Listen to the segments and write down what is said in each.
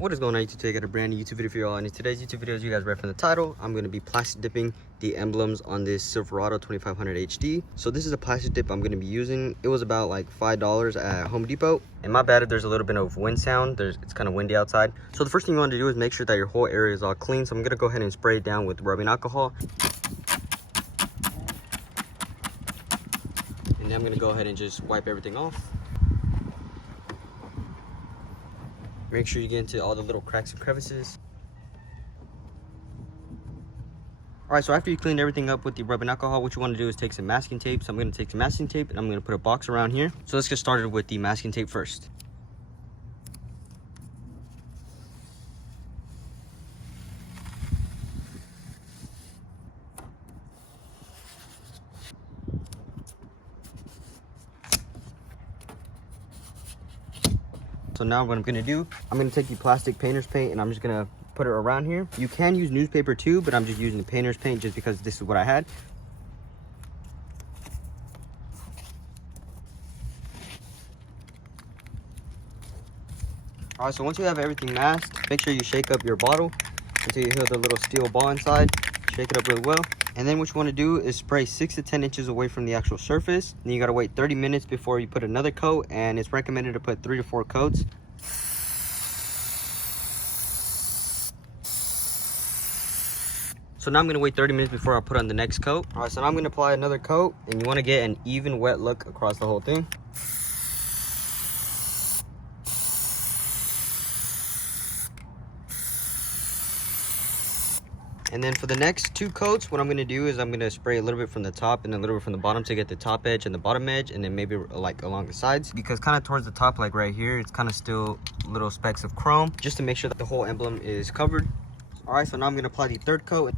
What is going on YouTube today? I got a brand new YouTube video for y'all. And in today's YouTube video, as you guys read from the title, I'm going to be plastic dipping the emblems on this Silverado 2500 HD. So this is a plastic dip I'm going to be using. It was about like $5 at Home Depot. And my bad if there's a little bit of wind sound. It's kind of windy outside. So the first thing you want to do is make sure that your whole area is all clean. So I'm going to go ahead and spray it down with rubbing alcohol. And then I'm going to go ahead and just wipe everything off. Make sure you get into all the little cracks and crevices. All right, so after you clean everything up with the rubbing alcohol, what you want to do is take some masking tape. So I'm going to take some masking tape and I'm going to put a box around here. So let's get started with the masking tape first. So now what I'm going to do, I'm going to take the plastic painter's paint and I'm just going to put it around here. You can use newspaper too, but I'm just using the painter's paint just because this is what I had. All right, so once you have everything masked, make sure you shake up your bottle until you hear the little steel ball inside. Shake it up really well. And then what you want to do is spray 6 to 10 inches away from the actual surface. Then you got to wait 30 minutes before you put another coat, and it's recommended to put 3 to 4 coats. So now I'm going to wait 30 minutes before I put on the next coat. All right, so now I'm going to apply another coat, and you want to get an even wet look across the whole thing. And then for the next 2 coats, what I'm going to do is I'm going to spray a little bit from the top and a little bit from the bottom to get the top edge and the bottom edge, and then maybe like along the sides, because kind of towards the top, like right here, it's kind of still little specks of chrome, just to make sure that the whole emblem is covered. All right, so now I'm going to apply the 3rd coat.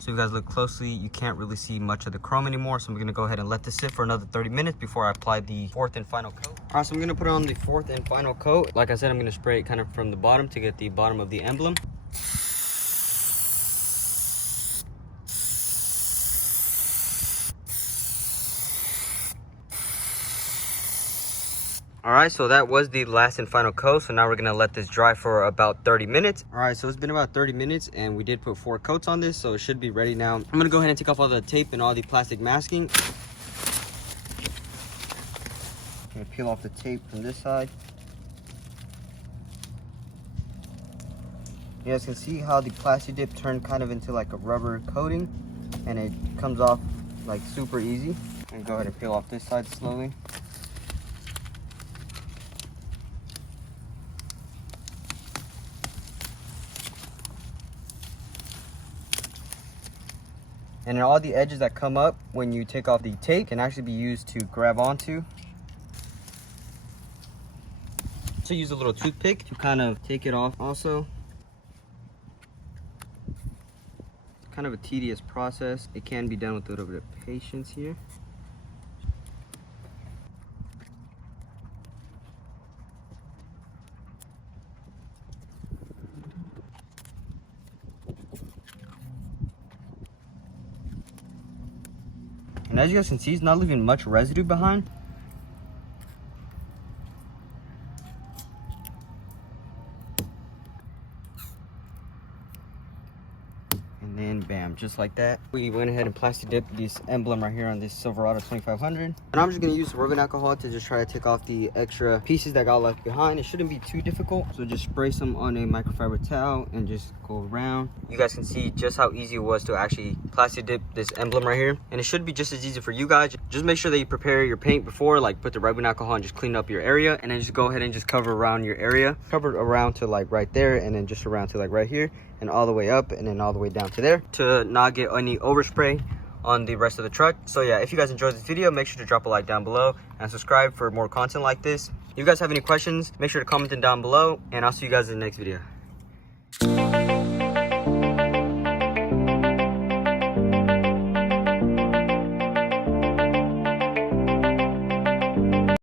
So if you guys look closely, you can't really see much of the chrome anymore. So I'm going to go ahead and let this sit for another 30 minutes before I apply the 4th and final coat. All right, so I'm going to put on the 4th and final coat. Like I said, I'm going to spray it kind of from the bottom to get the bottom of the emblem. All right, so that was the last and final coat. So now we're gonna let this dry for about 30 minutes. All right, so it's been about 30 minutes and we did put 4 coats on this, so it should be ready now. I'm gonna go ahead and take off all the tape and all the plastic masking. I'm gonna peel off the tape from this side. You guys can see how the plastic dip turned kind of into like a rubber coating, and it comes off like super easy. And go ahead and peel off this side slowly. And then all the edges that come up when you take off the tape can actually be used to grab onto. So use a little toothpick to kind of take it off also. It's kind of a tedious process. It can be done with a little bit of patience here. And as you guys can see, it's not leaving much residue behind. And then bam, just like that. We went ahead and plastic dipped this emblem right here on this Silverado 2500. And I'm just gonna use rubbing alcohol to just try to take off the extra pieces that got left behind. It shouldn't be too difficult. So just spray some on a microfiber towel and just go around. You guys can see just how easy it was to actually plastic dip this emblem right here. And it should be just as easy for you guys. Just make sure that you prepare your paint before, like put the rubbing alcohol and just clean up your area. And then just go ahead and just cover around your area. Cover it around to like right there, and then just around to like right here, and all the way up, and then all the way down to there, to not get any overspray on the rest of the truck. So yeah, if you guys enjoyed this video, make sure to drop a like down below and subscribe for more content like this. If you guys have any questions, make sure to comment them down below, and I'll see you guys in the next video.